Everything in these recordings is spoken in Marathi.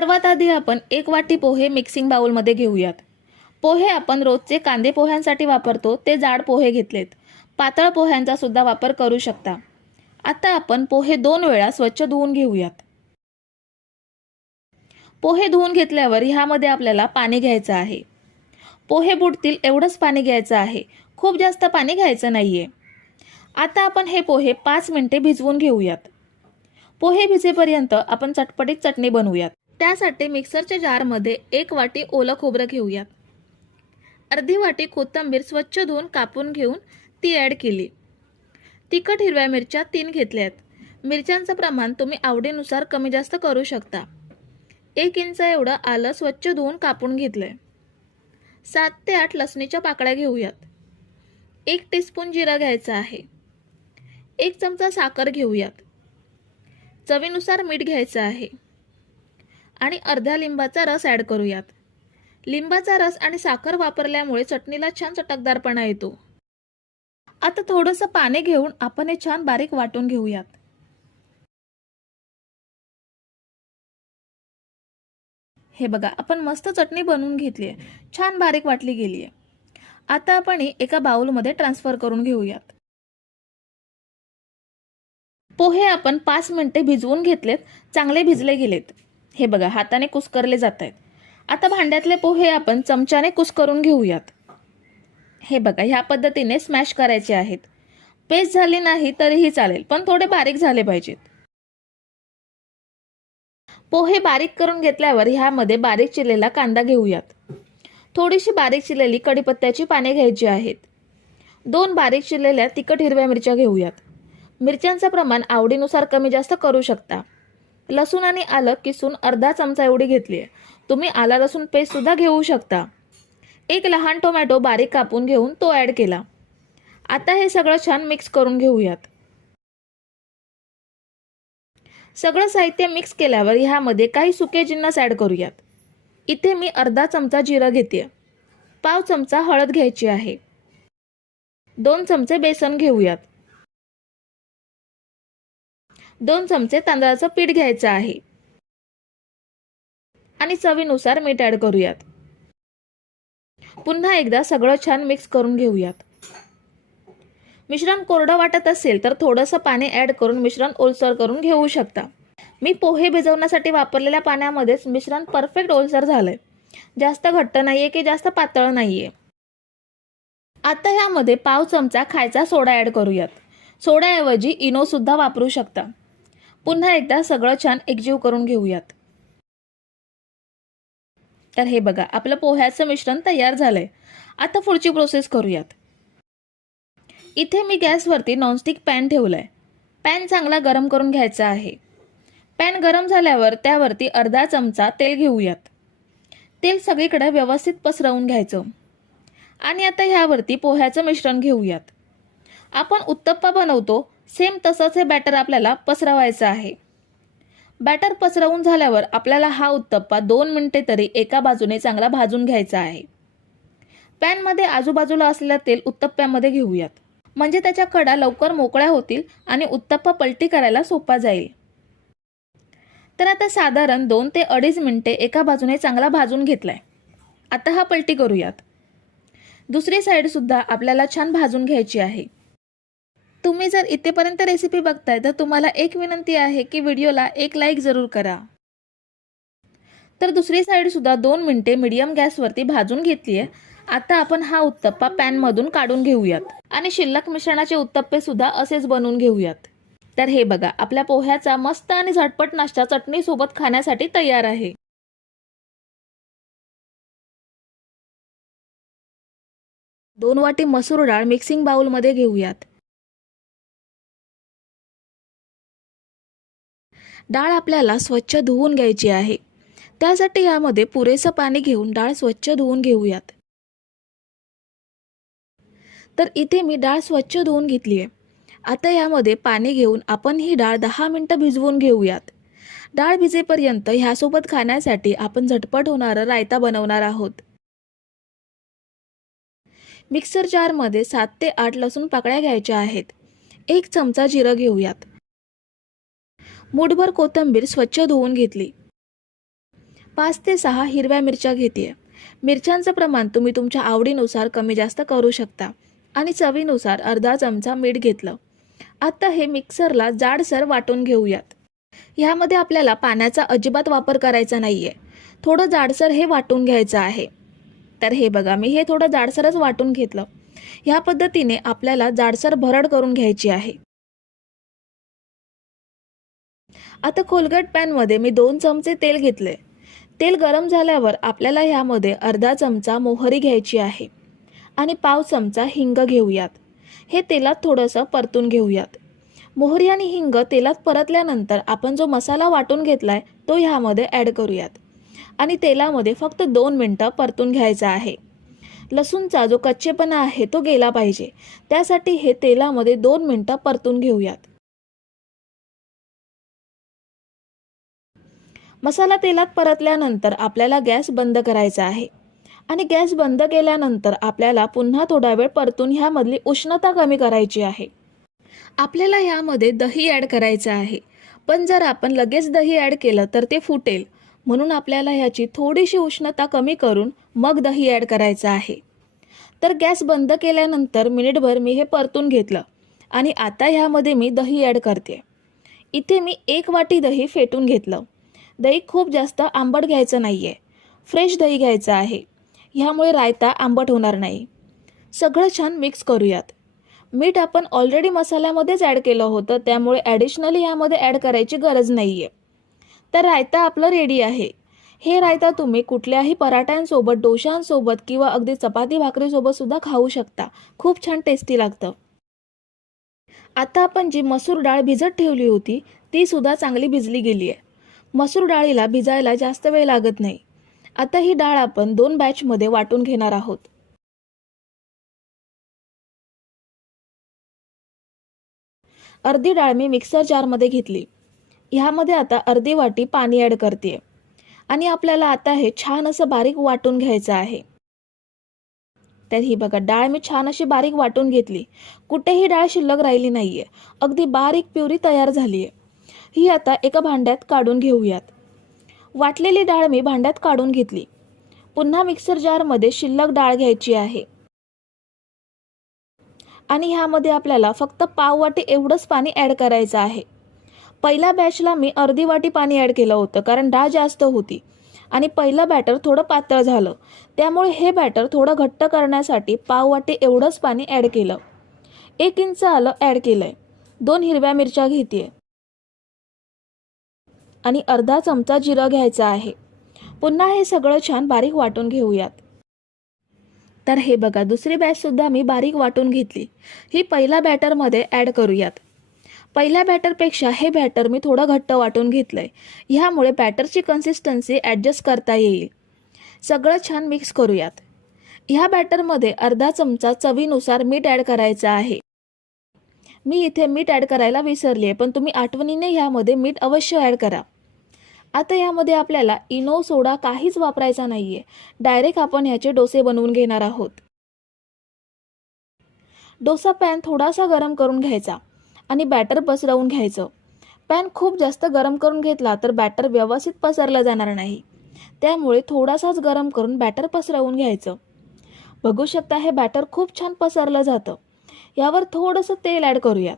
सर्वात आधी आपण 1 वाटी पोहे मिक्सिंग बाउलमध्ये घेऊयात. पोहे आपण रोजचे कांदे पोह्यांसाठी वापरतो ते जाड पोहे घेतलेत. पातळ पोह्यांचा सुद्धा वापर करू शकता. आता आपण पोहे 2 वेळा स्वच्छ धुवून घेऊयात. पोहे धुवून घेतल्यावर ह्यामध्ये आपल्याला पाणी घ्यायचं आहे. पोहे बुडतील एवढंच पाणी घ्यायचं आहे. खूप जास्त पाणी घ्यायचं नाहीये. आता आपण हे पोहे 5 मिनिटे भिजवून घेऊयात. पोहे भिजेपर्यंत आपण चटपटीत चटणी बनवूयात. त्यासाठी मिक्सरच्या जारमध्ये 1 वाटी ओलं खोबरं घेऊयात. अर्धी वाटी कोथिंबीर स्वच्छ धुवून कापून घेऊन ती ॲड केली. तिखट हिरव्या मिरच्या 3 घेतल्यात. मिरच्यांचं प्रमाण तुम्ही आवडीनुसार कमी जास्त करू शकता. 1 इंच एवढं आलं स्वच्छ धुवून कापून घेतलंय. 7 ते 8 लसणीच्या पाकळ्या घेऊयात. 1 टीस्पून जिरा घ्यायचा आहे. 1 चमचा साखर घेऊयात. चवीनुसार मीठ घ्यायचं आहे आणि अर्ध्या लिंबाचा रस ॲड करूयात. लिंबाचा रस आणि साखर वापरल्यामुळे चटणीला छान चटकदारपणा येतो. आता थोडंसं पाणी घेऊन आपण हे छान बारीक वाटून घेऊयात. हे बघा, आपण मस्त चटणी बनवून घेतली आहे. छान बारीक वाटली गेली आहे. आता आपण ही एका बाउलमध्ये ट्रान्सफर करून घेऊयात. पोहे आपण 5 मिनिटे भिजवून घेतलेत. चांगले भिजले गेलेत. हे बघा, हाताने कुस्करले जात आहेत. आता भांड्यातले पोहे आपण चमच्याने कुस्करून घेऊयात. हे बघा, ह्या पद्धतीने स्मॅश करायचे आहेत. पेस्ट झाली नाही तरीही चालेल, पण थोडे बारीक झाले पाहिजेत. पोहे बारीक करून घेतल्यावर ह्यामध्ये बारीक चिरलेला कांदा घेऊयात. थोडीशी बारीक चिरलेली कढीपत्त्याची पाने घ्यायची आहेत. 2 बारीक चिरलेल्या तिखट हिरव्या मिरच्या घेऊयात. मिरच्यांचं प्रमाण आवडीनुसार कमी जास्त करू शकता. लसूण आणि आलं किसून अर्धा चमचा एवढी घेतली आहे. तुम्ही आला लसूण पेस्ट सुद्धा घेऊ शकता. 1 लहान टोमॅटो बारीक कापून घेऊन तो ॲड केला. आता हे सगळं छान मिक्स करून घेऊयात. सगळं साहित्य मिक्स केल्यावर ह्यामध्ये काही सुके जिन्नस ॲड करूयात. इथे मी अर्धा चमचा जिरं घेते. पाव चमचा हळद घ्यायची आहे. 2 चमचे बेसन घेऊयात. 2 चमचे तांदळाचं पीठ घ्यायचं आहे आणि चवीनुसार मीठ ॲड करूयात. पुन्हा एकदा सगळं छान मिक्स करून घेऊयात. मिश्रण कोरडं वाटत असेल तर थोडंसं पाणी ॲड करून मिश्रण ओलसर करून घेऊ शकता. मी पोहे भिजवण्यासाठी वापरलेल्या पाण्यामध्येच मिश्रण परफेक्ट ओलसर झालंय. जास्त घट्ट नाहीये की जास्त पातळ नाहीये. आता ह्यामध्ये पाव चमचा खायचा सोडा ॲड करूयात. सोड्याऐवजी इनो सुद्धा वापरू शकता. पुन्हा एकदा सगळं छान एकजीव करून घेऊयात. तर हे बघा, आपलं पोह्याचं मिश्रण तयार झालंय. आता पुढची प्रोसेस करूयात. इथे मी गॅसवरती नॉनस्टिक पॅन ठेवलाय. पॅन चांगला गरम करून घ्यायचा आहे. पॅन गरम झाल्यावर त्यावरती अर्धा चमचा तेल घेऊयात. तेल सगळीकडे व्यवस्थित पसरवून घ्यायचं आणि आता ह्यावरती पोह्याचं मिश्रण घेऊयात. आपण उत्तप्पा बनवतो सेम तसंच हे बॅटर आपल्याला पसरवायचं आहे. बॅटर पसरवून झाल्यावर आपल्याला हा उत्तप्पा 2 मिनिटे तरी एका बाजूने चांगला भाजून घ्यायचा आहे. पॅनमध्ये आजूबाजूला असलेलं तेल उत्तप्प्यामध्ये घेऊयात. म्हणजे त्याच्या कडा लवकर मोकळ्या होतील आणि उत्तप्पा पलटी करायला सोपा जाईल. तर आता साधारण 2 ते 2.5 मिनिटे एका बाजूने चांगला भाजून घेतलाय. आता हा पलटी करूयात. दुसरी साईड सुद्धा आपल्याला छान भाजून घ्यायची आहे. तुम्ही जर इथेपर्यंत रेसिपी बघताय तर तुम्हाला एक विनंती आहे की व्हिडिओला एक लाईक जरूर करा. तर दुसरी साईड सुद्धा 2 मिनिटे मीडियम गॅसवरती भाजून घेतली आहे. आता आपण हा उत्तप्पा पॅनमधून काढून घेऊयात आणि शिल्लक मिश्रणाचे उत्तप्पे सुद्धा असेच बनवून घेऊयात. तर हे बघा, आपल्या पोह्याचा मस्त आणि झटपट नाश्ता चटणी सोबत खाण्यासाठी तयार आहे. दोन वाटी मसूर डाळ मिक्सिंग बाउलमध्ये घेऊयात. डाळ आपल्याला स्वच्छ धुवून घ्यायची आहे. त्यासाठी यामध्ये पुरेसं पाणी घेऊन डाळ स्वच्छ धुवून घेऊयात. तर इथे मी डाळ स्वच्छ धुवून घेतली आहे. आता यामध्ये पाणी घेऊन आपण ही डाळ 10 मिनिटं भिजवून घेऊयात. डाळ भिजेपर्यंत ह्यासोबत खाण्यासाठी आपण झटपट होणारा रायता बनवणार आहोत. मिक्सर जारमध्ये 7 ते 8 लसूण पाकळ्या घ्यायच्या आहेत. 1 चमचा जिरं घेऊयात. मूठभर कोथिंबीर स्वच्छ धुवून घेतली. 5 ते 6 हिरव्या मिरच्या घेते. मिरच्यांचं प्रमाण तुम्ही तुमच्या आवडीनुसार कमी जास्त करू शकता आणि चवीनुसार अर्धा चमचा मीठ घेतलं. आता हे मिक्सरला जाडसर वाटून घेऊयात. ह्यामध्ये आपल्याला पाण्याचा अजिबात वापर करायचा नाहीये. थोडं जाडसर हे वाटून घ्यायचं आहे. तर हे बघा, मी हे थोडं जाडसरच वाटून घेतलं. ह्या पद्धतीने आपल्याला जाडसर भरड करून घ्यायची आहे. आता कोलगेट पॅनमध्ये मी 2 चमचे तेल घेतले. तेल गरम झाल्यावर आपल्याला ह्यामध्ये अर्धा चमचा मोहरी घ्यायची आहे आणि पाव चमचा हिंग घेऊयात. हे तेलात थोडंसं परतून घेऊयात. मोहरी आणि हिंग तेलात परतल्यानंतर आपण जो मसाला वाटून घेतलाय तो ह्यामध्ये ॲड करूयात आणि तेलामध्ये फक्त 2 मिनटं परतून घ्यायचा आहे. लसूणचा जो कच्चेपणा आहे तो गेला पाहिजे, त्यासाठी हे तेलामध्ये 2 मिनटं परतून घेऊयात. मसाला तेलात परतल्यानंतर आपल्याला गॅस बंद करायचा आहे आणि गॅस बंद केल्यानंतर आपल्याला पुन्हा थोडा वेळ परतून ह्यामधली उष्णता कमी करायची आहे. आपल्याला ह्यामध्ये दही ॲड करायचं आहे, पण जर आपण लगेच दही ॲड केलं तर ते फुटेल. म्हणून आपल्याला ह्याची थोडीशी उष्णता कमी करून मग दही ॲड करायचं आहे. तर गॅस बंद केल्यानंतर मिनिटभर मी हे परतून घेतलं आणि आता ह्यामध्ये मी दही ॲड करते. इथे मी 1 वाटी दही फेटून घेतलं. दही खूप जास्त आंबट घ्यायचं नाही आहे, फ्रेश दही घ्यायचं आहे. ह्यामुळे रायता आंबट होणार नाही. सगळं छान मिक्स करूयात. मीठ आपण ऑलरेडी मसाल्यामध्येच ॲड केलं होतं, त्यामुळे ॲडिशनली यामध्ये ॲड करायची गरज नाही आहे. तर रायता आपलं रेडी आहे. हे रायता तुम्ही कुठल्याही पराठ्यांसोबत, डोशांसोबत किंवा अगदी चपाती भाकरीसोबत सुद्धा खाऊ शकता. खूप छान टेस्टी लागतं. आता आपण जी मसूर डाळ भिजत ठेवली होती ती सुद्धा चांगली भिजली गेली आहे. मसूर डाळीला भिजायला जास्त वेळ लागत नाही. आता ही डाळ आपण 2 बॅचमध्ये वाटून घेणार आहोत. अर्धी डाळ मी मिक्सर जारमध्ये घेतली. ह्यामध्ये आता अर्धी वाटी पाणी ॲड करते आणि आपल्याला आता हे छान असं बारीक वाटून घ्यायचं आहे. तर ही बघा, डाळ मी छान अशी बारीक वाटून घेतली. कुठेही डाळ शिल्लक राहिली नाहीये. अगदी बारीक प्युरी तयार झाली आहे. ही आता एका भांड्यात काढून घेऊयात. वाटलेली डाळ मी भांड्यात काढून घेतली. पुन्हा मिक्सर जारमध्ये शिल्लक डाळ घ्यायची आहे आणि ह्यामध्ये आपल्याला फक्त पाव वाटी एवढंच पाणी ॲड करायचं आहे. पहिल्या बॅचला मी अर्धी वाटी पाणी ॲड केलं होतं, कारण डाळ जास्त होती आणि पहिलं बॅटर थोडं पातळ झालं. त्यामुळे हे बॅटर थोडं घट्ट करण्यासाठी पाव वाटी एवढंच पाणी ॲड केलं. 1 इंच आलं ॲड केलंय. 2 हिरव्या मिरच्या घेते आणि अर्धा चमचा जिरं घ्यायचं आहे. पुन्हा हे सगळं छान बारीक वाटून घेऊयात. तर हे बघा, दुसरी बॅच सुद्धा मी बारीक वाटून घेतली. ही पहिल्या बॅटरमध्ये ॲड करूयात. पहिल्या बॅटरपेक्षा हे बॅटर मी थोडं घट्ट वाटून घेतलंय. ह्यामुळे बॅटरची कन्सिस्टन्सी ॲडजस्ट करता येईल. सगळं छान मिक्स करूयात. ह्या बॅटरमध्ये अर्धा चमचा चवीनुसार मीठ ॲड करायचं आहे. मी इथे मीठ ॲड करायला विसरली आहे, पण तुम्ही आठवणीने ह्यामध्ये मीठ अवश्य ॲड करा. आता यामध्ये आपल्याला इनो, सोडा काहीच वापरायचा नाहीये. डायरेक्ट आपण ह्याचे डोसे बनवून घेणार आहोत. डोसा पॅन थोडासा गरम करून घ्यायचा आणि बॅटर पसरवून घ्यायचं. पॅन खूप जास्त गरम करून घेतला तर बॅटर व्यवस्थित पसरलं जाणार नाही. त्यामुळे थोडासाच गरम करून बॅटर पसरवून घ्यायचं. बघू शकता, हे बॅटर खूप छान पसरलं जातं. यावर थोडंसं तेल ॲड करूयात.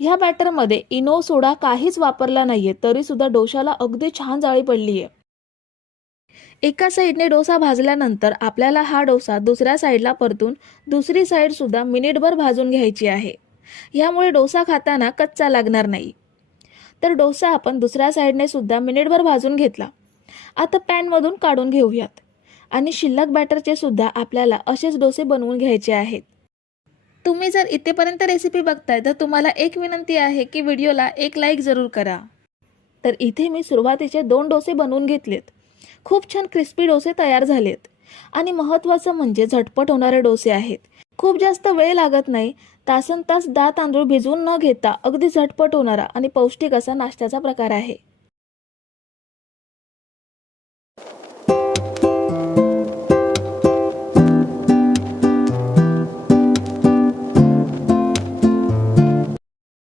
ह्या बॅटरमध्ये इनो, सोडा काहीच वापरला नाहीये, तरी सुद्धा डोशाला अगदी छान जाळी पडली आहे. एका साईडने डोसा भाजल्यानंतर आपल्याला हा डोसा दुसऱ्या साईडला परतून दुसरी साईड सुद्धा मिनिटभर भाजून घ्यायची आहे. यामुळे डोसा खाताना कच्चा लागणार नाही. तर डोसा आपण दुसऱ्या साईडने सुद्धा मिनिटभर भाजून घेतला. आता पॅनमधून काढून घेऊयात आणि शिल्लक बॅटरचे सुद्धा आपल्याला असेच डोसे बनवून घ्यायचे आहेत. तुम्ही जर इथेपर्यंत रेसिपी बघताय तर तुम्हाला एक विनंती आहे की व्हिडिओला एक लाईक जरूर करा. तर इथे मी सुरुवातीचे 2 डोसे बनवून घेतलेत. खूप छान क्रिस्पी डोसे तयार झालेत आणि महत्त्वाचं म्हणजे झटपट होणारे डोसे आहेत. खूप जास्त वेळ लागत नाही. तासनतास डाळ तांदूळ भिजवून न घेता अगदी झटपट होणारा आणि पौष्टिक असा नाश्त्याचा प्रकार आहे.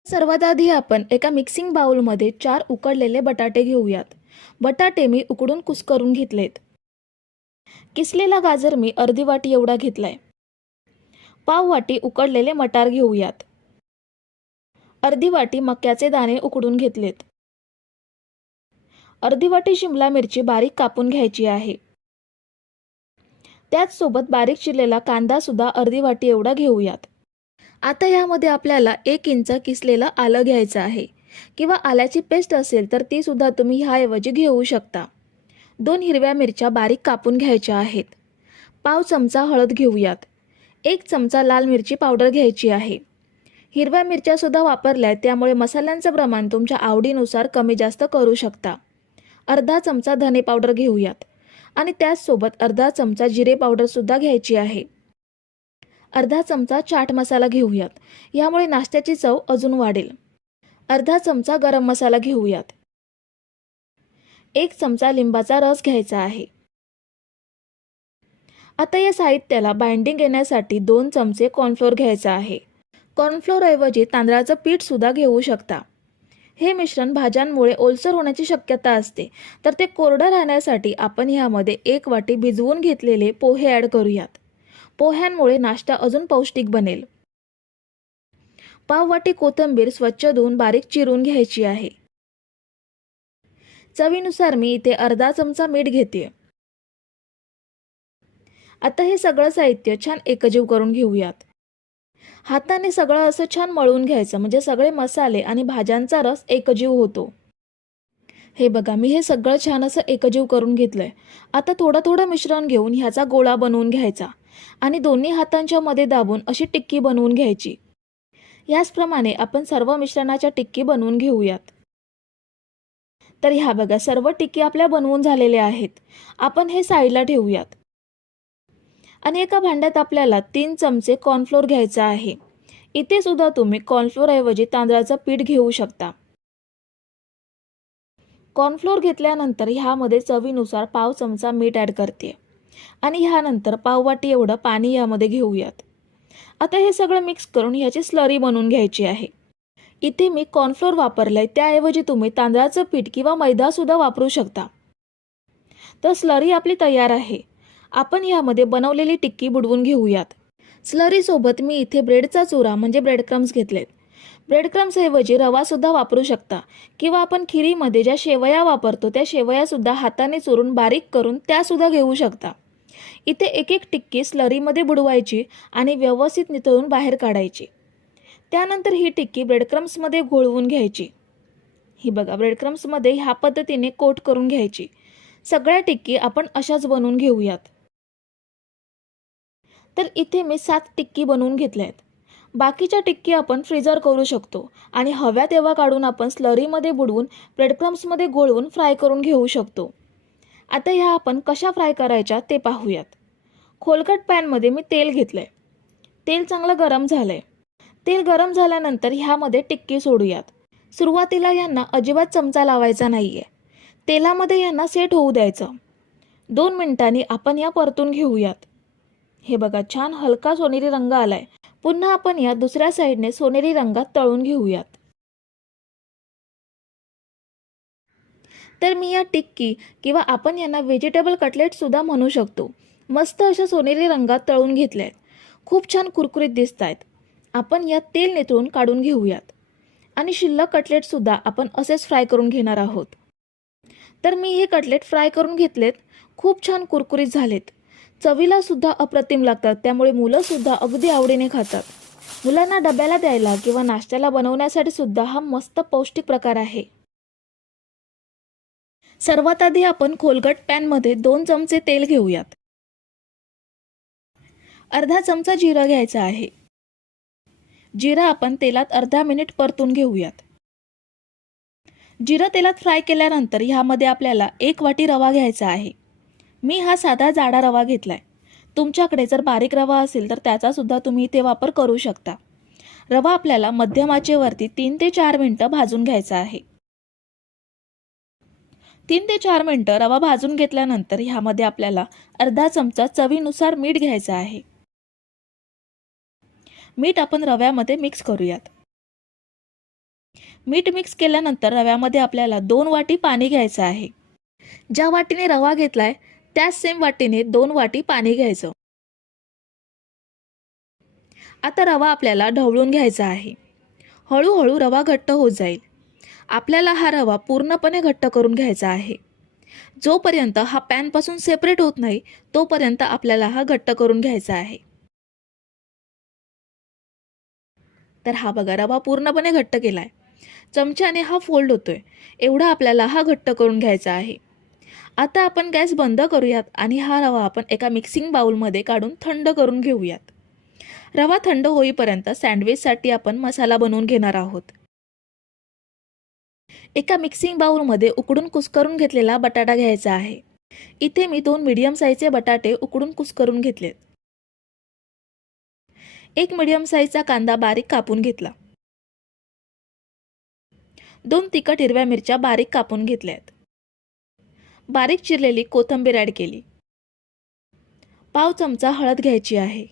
सर्वात आधी आपण एका मिक्सिंग बाउलमध्ये 4 उकडलेले बटाटे घेऊयात. बटाटे मी उकडून कुस्करून घेतलेत. किसलेला गाजर मी अर्धी वाटी एवढा घेतलाय. पाव वाटी उकडलेले मटार घेऊयात. अर्धी वाटी मक्याचे दाणे उकडून घेतलेत. अर्धी वाटी शिमला मिरची बारीक कापून घ्यायची आहे. त्याच सोबत बारीक चिरलेला कांदा सुद्धा अर्धी वाटी एवढा घेऊयात. आता यामध्ये आपल्याला 1 इंच किसलेलं आलं घ्यायचं आहे किंवा आल्याची पेस्ट असेल तर ती सुद्धा तुम्ही ह्याऐवजी घेऊ शकता. 2 हिरव्या मिरच्या बारीक कापून घ्यायच्या आहेत. पाव चमचा हळद घेऊयात. 1 चमचा लाल मिरची पावडर घ्यायची आहे. हिरव्या मिरच्या सुद्धा वापरल्या त्यामुळे मसाल्यांचं प्रमाण तुमच्या आवडीनुसार कमी जास्त करू शकता. अर्धा चमचा धने पावडर घेऊयात आणि त्याचसोबत अर्धा चमचा जिरे पावडर सुद्धा घ्यायची आहे. अर्धा चमचा चाट मसाला घेऊयात, यामुळे नाश्त्याची चव अजून वाढेल. अर्धा चमचा गरम मसाला घेऊयात. 1 चमचा लिंबाचा रस घ्यायचा आहे. आता या साहित्याला बाइंडिंग येण्यासाठी 2 चमचे कॉर्नफ्लोअर घ्यायचा आहे. कॉर्नफ्लोअर ऐवजी तांदळाचं पीठ सुद्धा घेऊ शकता. हे मिश्रण भाज्यांमुळे ओलसर होण्याची शक्यता असते, तर ते कोरडं राहण्यासाठी आपण यामध्ये 1 वाटी भिजवून घेतलेले पोहे ॲड करूयात. पोह्यांमुळे नाश्ता अजून पौष्टिक बनेल. पाव वाटी कोथिंबीर स्वच्छ धुवून बारीक चिरून घ्यायची आहे. चवीनुसार मी इथे अर्धा चमचा मीठ घेते. आता हे सगळं साहित्य छान एकजीव करून घेऊयात. हाताने सगळं असं छान मळून घ्यायचं, म्हणजे सगळे मसाले आणि भाज्यांचा रस एकजीव होतो. हे बघा, मी हे सगळं छान असं एकजीव करून घेतलंय. आता थोडं थोडं मिश्रण घेऊन ह्याचा गोळा बनवून घ्यायचा आणि दोन्ही हातांच्या मध्ये दाबून अशी टिक्की बनवून घ्यायची. याचप्रमाणे आपण सर्व मिश्रणाच्या टिक्की बनवून घेऊयात. तर ह्या बघा, सर्व टिक्की आपल्या बनवून झालेल्या आहेत. आपण हे साईडला ठेवूयात आणि एका भांड्यात आपल्याला 3 चमचे कॉर्नफ्लोअर घ्यायचा आहे. इथे सुद्धा तुम्ही कॉर्नफ्लोअर ऐवजी तांदळाचं पीठ घेऊ शकता. कॉर्नफ्लोअर घेतल्यानंतर ह्यामध्ये चवीनुसार पाव चमचा मीठ ॲड करते आणि ह्यानंतर पाव वाटी एवढं पाणी यामध्ये घेऊयात. आता हे सगळं मिक्स करून ह्याची स्लरी बनवून घ्यायची आहे. इथे मी कॉर्नफ्लोअर वापरलंय, त्याऐवजी तुम्ही तांदळाचं पीठ किंवा मैदा सुद्धा वापरू शकता. तर स्लरी आपली तयार आहे. आपण यामध्ये बनवलेली टिक्की बुडवून घेऊयात. स्लरी सोबत मी इथे ब्रेडचा चुरा म्हणजे ब्रेड क्रम्स घेतलेत. ब्रेड क्रम्स ऐवजी रवा सुद्धा वापरू शकता किंवा आपण खिरीमध्ये ज्या शेवया वापरतो त्या शेवया सुद्धा हाताने चुरून बारीक करून त्या सुद्धा घेऊ शकता. इथे एक एक टिक्की स्लरीमध्ये बुडवायची आणि व्यवस्थित नितळून बाहेर काढायची. त्यानंतर ही टिक्की ब्रेड क्रम्समध्ये घोळवून घ्यायची. ही बघा, ब्रेड क्रम्समध्ये ह्या पद्धतीने कोट करून घ्यायची. सगळ्या टिक्की आपण अशाच बनवून घेऊयात. तर इथे मी 7 टिक्की बनवून घेतल्या आहेत. बाकीच्या टिक्की आपण फ्रीजर करू शकतो आणि हव्या तेव्हा काढून आपण स्लरीमध्ये बुडवून ब्रेड क्रम्समध्ये घोळवून फ्राय करून घेऊ शकतो. आता ह्या आपण कशा फ्राय करायच्या ते पाहूयात. खोलगट पॅनमध्ये मी तेल घेतलंय. तेल चांगलं गरम झालंय. तेल गरम झाल्यानंतर ह्यामध्ये टिक्की सोडूयात. सुरुवातीला यांना अजिबात चमचा लावायचा नाहीये. तेलामध्ये यांना सेट होऊ द्यायचं. 2 मिनिटांनी आपण या परतून घेऊयात. हे बघा, छान हलका सोनेरी रंग आलाय. पुन्हा आपण या दुसऱ्या साईडने सोनेरी रंगात तळून घेऊयात. तर मी या टिक्की किंवा आपण यांना व्हेजिटेबल कटलेट सुद्धा म्हणू शकतो, मस्त अशा सोनेरी रंगात तळून घेतल्या आहेत. खूप छान कुरकुरीत दिसत आहेत. आपण यात तेल नितळून काढून घेऊयात आणि शिल्लक कटलेट सुद्धा आपण असेच फ्राय करून घेणार आहोत. तर मी हे कटलेट फ्राय करून घेतलेत. खूप छान कुरकुरीत झालेत. चवीला सुद्धा अप्रतिम लागतात, त्यामुळे मुलं सुद्धा अगदी आवडीने खातात. मुलांना डब्याला द्यायला किंवा नाश्त्याला बनवण्यासाठी सुद्धा हा मस्त पौष्टिक प्रकार आहे. सर्वात आधी आपण खोलगट पॅनमध्ये 2 चमचे तेल घेऊयात. अर्धा चमचा जिरं घ्यायचं आहे. जिरं आपण तेलात अर्धा मिनिट परतून घेऊयात. जिरं तेलात फ्राय केल्यानंतर ह्यामध्ये आपल्याला 1 वाटी रवा घ्यायचा आहे. मी हा साधा जाडा रवा घेतलाय. तुमच्याकडे जर बारीक रवा असेल तर त्याचा सुद्धा तुम्ही इथे वापर करू शकता. रवा आपल्याला मध्यम आचेवरती 3 ते 4 मिनिटं भाजून घ्यायचा आहे. 3 ते 4 मिनिटं रवा भाजून घेतल्यानंतर ह्यामध्ये आपल्याला अर्धा चमचा चवीनुसार मीठ घ्यायचं आहे. मीठ आपण रव्यामध्ये मिक्स करूयात. मीठ मिक्स केल्यानंतर रव्यामध्ये आपल्याला 2 वाटी पाणी घ्यायचं आहे. ज्या वाटीने रवा घेतलाय त्याच सेम वाटीने 2 वाटी पाणी घ्यायचं. आता रवा आपल्याला ढवळून घ्यायचा आहे. हळूहळू रवा घट्ट होत जाईल. आपल्याला हा रवा पूर्णपणे घट्ट करून घ्यायचा आहे. जोपर्यंत हा पॅनपासून सेपरेट होत नाही तोपर्यंत आपल्याला हा घट्ट करून घ्यायचा आहे. तर हा बघा रवा पूर्णपणे घट्ट केलाय. चमच्याने हा फोल्ड होतोय. एवढा आपल्याला हा घट्ट करून घ्यायचा आहे. आता आपण गॅस बंद करूयात आणि हा रवा आपण एका मिक्सिंग बाउलमध्ये काढून थंड करून घेऊयात. रवा थंड होईपर्यंत सँडविचसाठी आपण मसाला बनवून घेणार आहोत. एका मिक्सिंग बाउलमध्ये उकडून कुस्करून घेतलेला बटाटा घ्यायचा आहे. इथे मी 2 मीडियम साईजचे बटाटे उकडून कुस्करून घेतलेत. एक मीडियम साईजचा कांदा बारीक कापून घेतला. 2 तिखट हिरव्या मिरच्या बारीक कापून घेतल्यात. बारीक चिरलेली कोथिंबीर ॲड केली. पाव चमचा हळद घ्यायची आहे.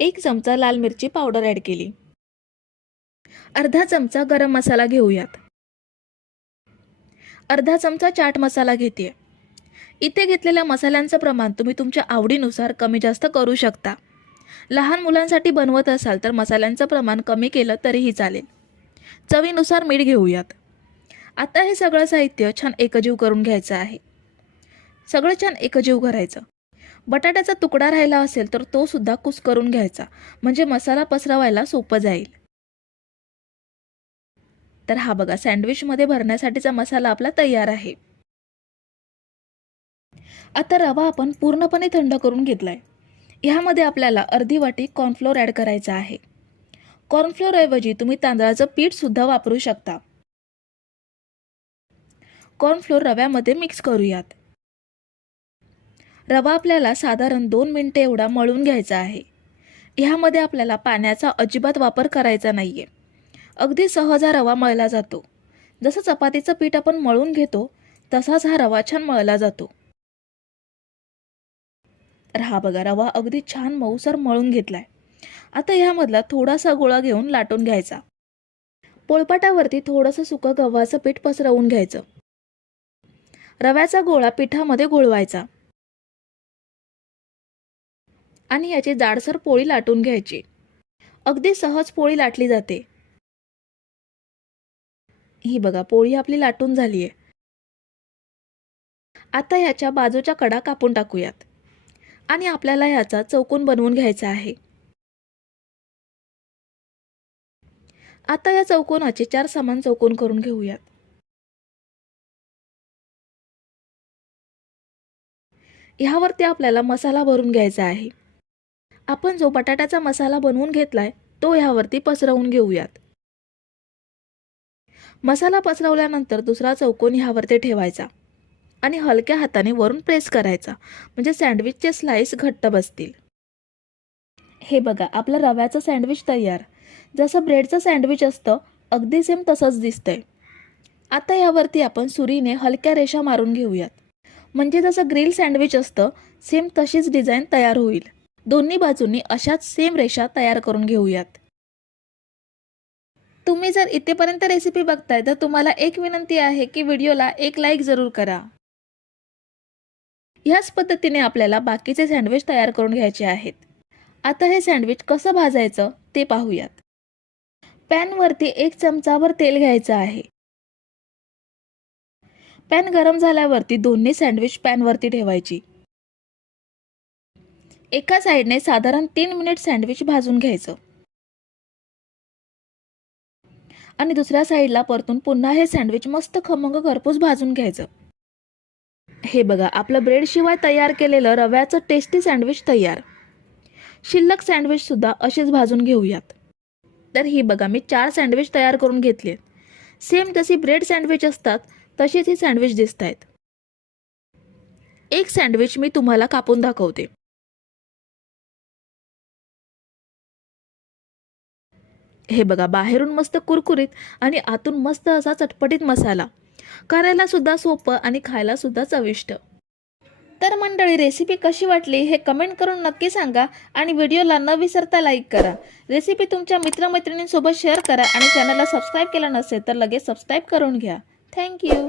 1 चमचा लाल मिरची पावडर ॲड केली. अर्धा चमचा गरम मसाला घेऊयात. अर्धा चमचा चाट मसाला घेते. इथे घेतलेल्या मसाल्यांचं प्रमाण तुम्ही तुमच्या आवडीनुसार कमी जास्त करू शकता. लहान मुलांसाठी बनवत असाल तर मसाल्यांचं प्रमाण कमी केलं तरीही चालेल. चवीनुसार मीठ घेऊयात. आता हे सगळं साहित्य छान एकजीव करून घ्यायचं आहे. सगळं छान एकजीव करायचं. बटाट्याचा तुकडा राहिला असेल तर तो सुद्धा कुस्करून घ्यायचा, म्हणजे मसाला पसरवायला सोपं जाईल. तर हा बघा सँडविचमध्ये भरण्यासाठीचा मसाला आपला तयार आहे. आता रवा आपण पूर्णपणे थंड करून घेतलाय. ह्यामध्ये आपल्याला अर्धी वाटी कॉर्नफ्लोअर ॲड करायचा आहे. कॉर्नफ्लोअर ऐवजी तुम्ही तांदळाचं पीठ सुद्धा वापरू शकता. कॉर्नफ्लोअर रव्यामध्ये मिक्स करूयात. रवा आपल्याला साधारण 2 मिनिटे एवढा मळून घ्यायचा आहे. ह्यामध्ये आपल्याला पाण्याचा अजिबात वापर करायचा नाहीये. अगदी सहज हा रवा मळला जातो. जसं चपातीचं पीठ आपण मळून घेतो तसाच हा रवा छान मळला जातो. तर हा बघा रवा अगदी छान मऊसर मळून घेतलाय. आता ह्यामधला थोडासा गोळा घेऊन लाटून घ्यायचा. पोळपाटावरती थोडंसं सुकं गव्हाचं पीठ पसरवून घ्यायचं. रव्याचा गोळा पिठामध्ये घोळवायचा आणि याची जाडसर पोळी लाटून घ्यायची. अगदी सहज पोळी लाटली जाते. ही बघा पोळी आपली लाटून झालीये. आता याच्या बाजूच्या कडा कापून टाकूयात आणि आपल्याला याचा चौकोन बनवून घ्यायचा आहे. आता या चौकोनाचे 4 समान चौकोन करून घेऊयात. ह्यावरती आपल्याला मसाला भरून घ्यायचा आहे. आपण जो बटाट्याचा मसाला बनवून घेतलाय तो ह्यावरती पसरवून घेऊयात. मसाला पसरवल्यानंतर दुसरा चौकोन ह्यावरती ठेवायचा आणि हलक्या हाताने वरून प्रेस करायचा, म्हणजे सँडविचचे स्लाइस घट्ट बसतील. हे बघा आपलं रव्याचं सँडविच तयार. जसं ब्रेडचं सँडविच असतं अगदी सेम तसंच दिसतंय. आता यावरती आपण सुरीने हलक्या रेषा मारून घेऊयात, म्हणजे जसं ग्रिल सँडविच असतं सेम तशीच डिझाईन तयार होईल. दोन्ही बाजूंनी अशाच सेम रेषा तयार करून घेऊयात. तुम्ही जर इथेपर्यंत रेसिपी बघताय तर तुम्हाला एक विनंती आहे की व्हिडिओला एक लाईक जरूर करा. ह्याच पद्धतीने आपल्याला बाकीचे सँडविच तयार करून घ्यायचे आहेत. आता हे सँडविच कसं भाजायचं ते पाहूयात. पॅनवरती 1 चमचाभर तेल घ्यायचं आहे. पॅन गरम झाल्यावरती दोन्ही सँडविच पॅनवरती ठेवायची. एका साईडने साधारण 3 मिनिट सँडविच भाजून घ्यायचं आणि दुसऱ्या साईडला परतून पुन्हा हे सँडविच मस्त खमंग खरपूस भाजून घ्यायचं. हे बघा आपलं ब्रेड शिवाय तयार केलेलं रव्याचं टेस्टी सँडविच तयार. शिल्लक सँडविच सुद्धा असेच भाजून घेऊयात. तर ही बघा मी 4 सँडविच तयार करून घेतले. सेम जशी ब्रेड सँडविच असतात तशीच ही सँडविच दिसतायत. एक सँडविच मी तुम्हाला कापून दाखवते. हे बघा बाहेरून मस्त कुरकुरीत आणि आतून मस्त असा चटपटीत मसाला. करायला सुद्धा सोपं आणि खायला सुद्धा चविष्ट. तर मंडळी रेसिपी कशी वाटली हे कमेंट करून नक्की सांगा आणि व्हिडिओला न विसरता लाईक करा. रेसिपी तुमच्या मित्रमैत्रिणींसोबत शेअर करा आणि चॅनलला सबस्क्राईब केलं नसेल तर लगेच सबस्क्राईब करून घ्या. थँक्यू.